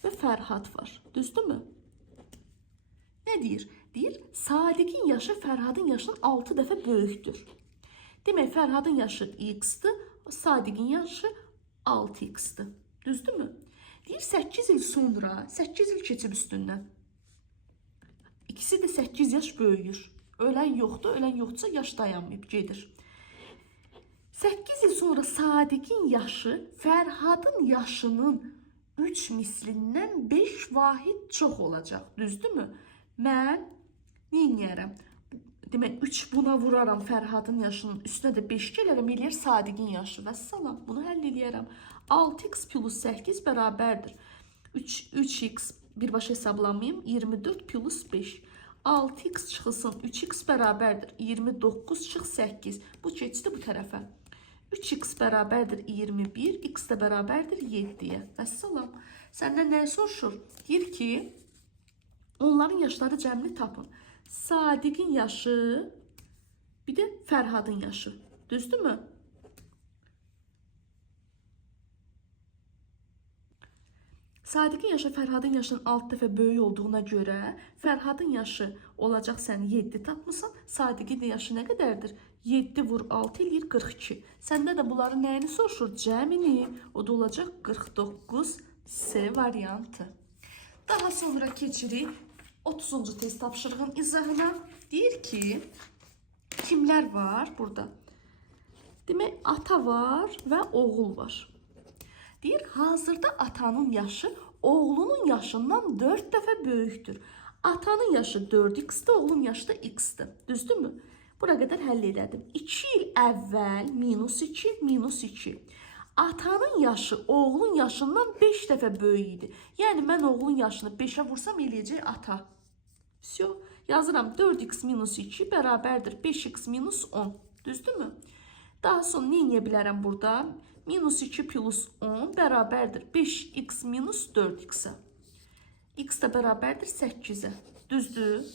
və Fərhad var. Düzdürmü? Nə deyir? Deyir, Sadiqin yaşı Fərhadın yaşından 6 dəfə böyükdür. Demək, Fərhadın yaşı x-dir, Sadiqin yaşı 6x-dir. Düzdürmü? Deyir, 8 il sonra, 8 il keçib üstündən. İkisi də 8 yaş böyüyür. Ölən yoxdur, ölən yoxdursa yaş dayanmayıb, gedir. 8 il sonra Sadiqin yaşı Fərhadın yaşının 3 mislindən 5 vahid çox olacaq. Düzdürmü? Mən neyiniyərəm? Demək, 3 buna vuraram Fərhadın yaşının üstünə də 5 gələrəm, eləyər Sadiqin yaşı. Vəssalam, bunu həll eləyərəm. 6x plus 8 bərabərdir. 3x birbaşa hesablamayım. 24 plus 5. 6x çıxılsın 3x bərabərdir. 29 çıx 8. Bu keçdi bu tərəfə. 3x bərabərdir 21. X də bərabərdir 7'ye. Vəssalam. Səndən nəyə soruşur? Deyir ki, onların yaşları cəmini tapın. Sadiqin yaşı, bir də Fərhadın yaşı. Düzdürmü? Sadiqin yaşı Fərhadın yaşının 6 dəfə böyük olduğuna görə Fərhadın yaşı olacaq sən 7 tapmısan. Sadiqin də yaşı nə qədərdir? 7 vur 6 eləyir 42. Səndə də bunların nəyini soruşur? Cəmini. O da olacaq 49 C variantı. Daha sonra keçirik 30-cu test tapşırığın izahına. Deyir ki, kimlər var burada? Demək, ata var və oğul var. Deyir, hazırda atanın yaşı oğlunun yaşından 4 dəfə böyükdür. Atanın yaşı 4x-dir, oğlun yaşı da x-dir. Düzdürmü? Bura qədər həll elədim. 2 il əvvəl minus 2, minus 2. Atanın yaşı oğlun yaşından 5 dəfə böyük idi. Yəni, mən oğlun yaşını 5'ə vursam eləyəcək ata. Всё. Yazıram 4x minus 2 bərabərdir 5x minus 10. Düzdürmü? Daha sonra nə edə bilərəm burada? Minus 2 plus 10 bərabərdir 5x minus 4x-ə. X də bərabərdir 8-ə. Düzdür?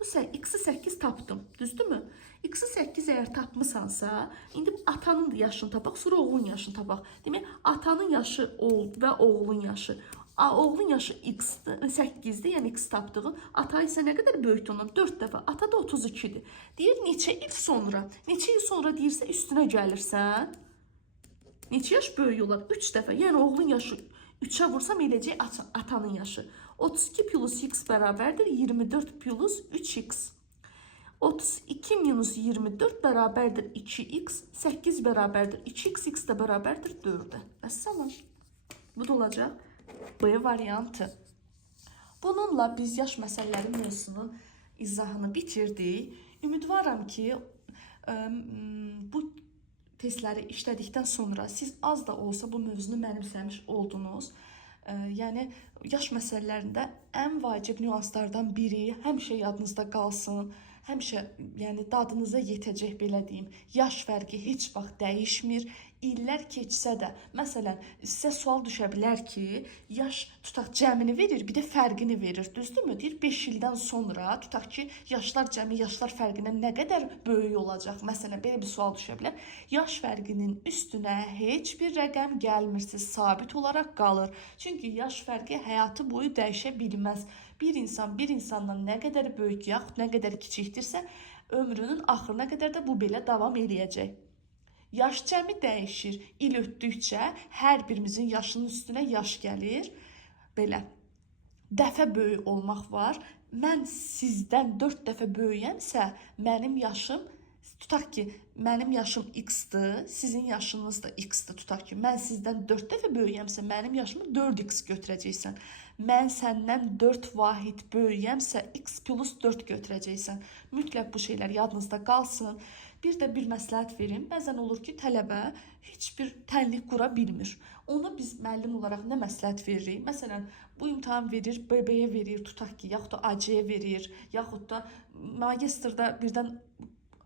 Bu x-i 8 tapdım. Düzdürmü? X-i 8 əgər tapmısansa, indi atanın da yaşını tapaq, sonra oğlun yaşını tapaq. Demək, atanın yaşı və oğlun yaşı. Oğlun yaşı x-dir, 8-dir, yəni x tapdığın. Ata isə nə qədər böyükdür ondan? 4 dəfə. Ata da 32-dir. Deyir, neçə il sonra? Neçə il sonra deyirsə, üstünə gəlirsən. Neçə yaş böyük olar? 3 dəfə. Yəni, oğlun yaşı 3'ə vursam eləcək atanın yaşı. 32 plus x bərabərdir 24 plus 3x. 32 minus 24 bərabərdir 2x. 8 bərabərdir 2x. X də bərabərdir 4'ə. Vəssalam. Bu da olacaq B variantı. Bununla biz yaş məsələləri mövzusunun izahını bitirdik. Ümidvaram ki, bu testləri işlədikdən sonra siz az da olsa bu mövzunu mənimsəmiş oldunuz. Yəni, yaş məsələlərində ən vacib nüanslardan biri həmişə yadınızda qalsın. Həmişə, yəni dadınıza yetəcək belə deyim. Yaş fərqi heç vaxt dəyişmir. İllər keçsə də, məsələn, sizə sual düşə bilər ki, yaş tutaq cəmini verir, bir də fərqini verir. Düzdürmü? Deyir, 5 ildən sonra tutaq ki, yaşlar cəmi, yaşlar fərqindən nə qədər böyük olacaq? Məsələn, belə bir sual düşə bilər. Yaş fərqinin üstünə heç bir rəqəm gəlmirsiz, sabit olaraq qalır. Çünki yaş fərqi həyatı boyu dəyişə bilməz. Bir insan bir insandan nə qədər böyük yaxud nə qədər kiçikdirsə, ömrünün axırına qədər də bu belə davam eləyəcək. Yaş cəmi dəyişir. İl ötdükcə hər birimizin yaşının üstünə yaş gəlir. Belə. Dəfə böyük olmaq var. Mən sizdən 4 dəfə böyüyəmsə, mənim yaşım, tutaq ki, mənim yaşım x-dır, sizin yaşınız da x-dır. Tutaq ki, mən sizdən 4 dəfə böyüyəmsə, mənim yaşımı 4x götürəcəksən. Mən səndən 4 vahid böyüyəmsə, x plus 4 götürəcəksən. Mütləq bu şeylər yadınızda qalsın. Bir də bir məsləhət verim. Bəzən olur ki, tələbə heç bir tənlik qura bilmir. Ona biz müəllim olaraq nə məsləhət veririk? Məsələn, bu imtahan verir, BB-yə verir, tutaq ki, yaxud da AC-yə verir, yaxud da magistrda birdən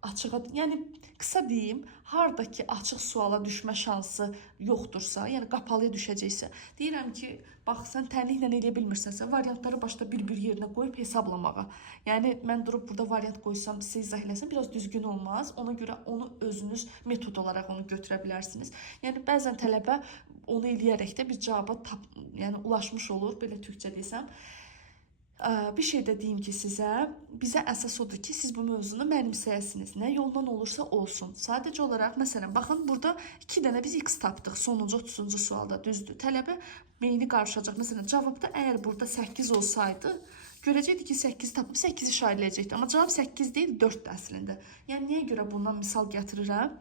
açığa, yəni qısa deyim, harda ki açıq suala düşmə şansı yoxdursa, yəni qapalıya düşəcəksə, deyirəm ki, bax, sən tənliklə eləyə bilmirsənsə, variantları başda bir-bir yerinə qoyub hesablamağa. Yəni, mən durub burada variant qoysam, sizə izah eləsəm, biraz düzgün olmaz. Ona görə onu özünüz metod olaraq onu götürə bilərsiniz. Yəni, bəzən tələbə onu eləyərək də bir cavaba ulaşmış olur, belə türkçə desəm. Bir şey də deyim ki sizə, bizə əsas odur ki, siz bu mövzunu mənimsəyəsiniz. Nə yoldan olursa olsun. Sadəcə olaraq, məsələn, baxın, burada 2 dənə biz x tapdıq sonuncu 30-cu sualda, düzdür. Tələbə beyni qarışacaq. Məsələn, cavabda əgər burada 8 olsaydı, görəcəkdik ki, 8 tapıb 8 işarələyəcəkdi. Amma cavab 8 deyil, 4-dür əslində. Yəni, niyə görə bundan misal gətirirəm?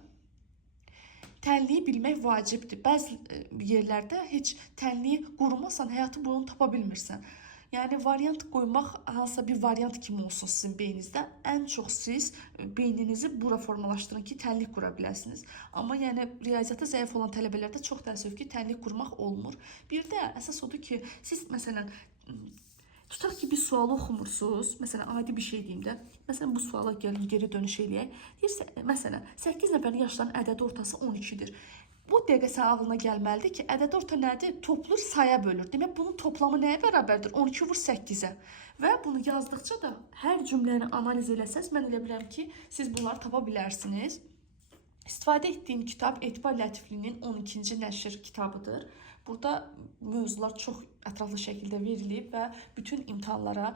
Tənliyi bilmək vacibdir. Bəzi yerlərdə heç tənliyi qurmasan, həyatı boyu onu tapa bilmirsən. Yəni, variant qoymaq hansısa bir variant kimi olsun sizin beyninizdə. Ən çox siz beyninizi bura formalaşdırın ki, tənlik qura biləsiniz. Amma yəni, riyaziyyata zəif olan tələbələrdə çox təəssüf ki, tənlik qurmaq olmur. Bir də əsas odur ki, siz məsələn, tutaq ki, bir sualı oxumursunuz. Məsələn, adi bir şey deyim də. Məsələn, bu suala geri dönüş eləyək. Deyirsə, məsələn, 8 nəfərin yaşlarının ədədi ortası 12-dir. Bu dəqiqə sən ağlına gəlməlidir ki, ədəd orta nədir? Toplur, saya bölür. Demək, bunun toplamı nəyə bərabərdir? 12 vur 8-ə. Və bunu yazdıqca da hər cümləni analiz eləsəz, mən elə biləm ki, siz bunları tapa bilərsiniz. İstifadə etdiyim kitab Etibar Lətiflinin 12-ci nəşr kitabıdır. Burada mövzular çox ətraflı şəkildə verilib və bütün imtahanlara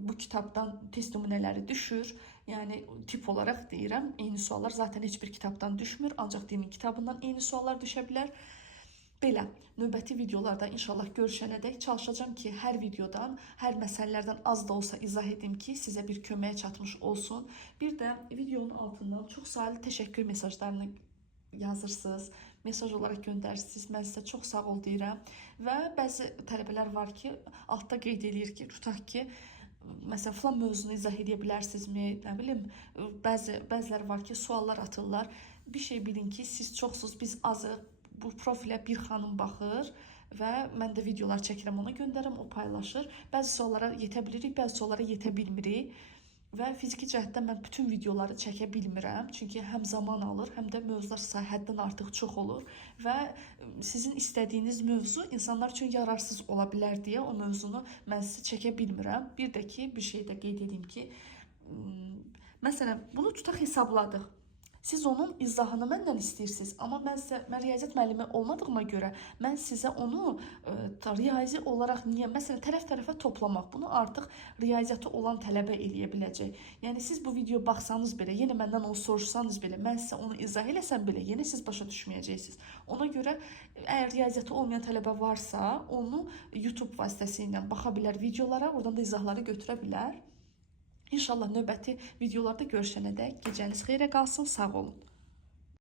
bu kitabdan test nümunələri düşür. Yəni, tip olaraq deyirəm, eyni suallar zaten heç bir kitabdan düşmür, ancaq dinin kitabından eyni suallar düşə bilər. Belə, növbəti videolarda inşallah görüşənədək çalışacağım ki, hər videodan, hər məsələlərdən az da olsa izah edim ki, sizə bir köməyə çatmış olsun. Bir də videonun altından çox sayılı təşəkkür mesajlarını yazırsınız, mesaj olaraq göndərirsiniz. Mən sizə çox sağ ol deyirəm. Və bəzi tələbələr var ki, altda qeyd edir ki, tutaq ki, məsələn, falan mövzunu izah edə bilərsinizmi? Nə bilim, bəziləri var ki, suallar atırlar. Bir şey bilin ki, siz çoxsuz, biz azıq. Bu profilə bir xanım baxır və mən də videolar çəkirəm, ona göndərirəm, o paylaşır. Bəzi suallara yetə bilirik, bəzi suallara yetə bilmirik. Və fiziki cəhətdən mən bütün videoları çəkə bilmirəm. Çünki həm zaman alır, həm də mövzular həddən artıq çox olur. Və sizin istədiyiniz mövzu insanlar üçün yararsız ola bilər deyə o mövzunu mən sizə çəkə bilmirəm. Bir də ki, bir şey də qeyd edeyim ki, məsələn, bunu tutaq hesabladıq. Siz onun izahını məndən istəyirsiniz, amma mən riyaziyyat müəllimi olmadığıma görə mən sizə onu riyazi olaraq niyə, məsələn, tərəf-tərəfə toplamaq, bunu artıq riyaziyyatı olan tələbə eləyə biləcək. Yəni siz bu videoya baxsanız belə, yenə məndən onu soruşsanız belə, mən sizə onu izah eləsəm belə, yenə siz başa düşməyəcəksiniz. Ona görə əgər riyaziyyatı olmayan tələbə varsa, onu YouTube vasitəsilə baxa bilər videolara, oradan da izahları götürə bilər. İnşallah növbəti videolarda görüşənədək gecəniz xeyrə qalsın, sağ olun.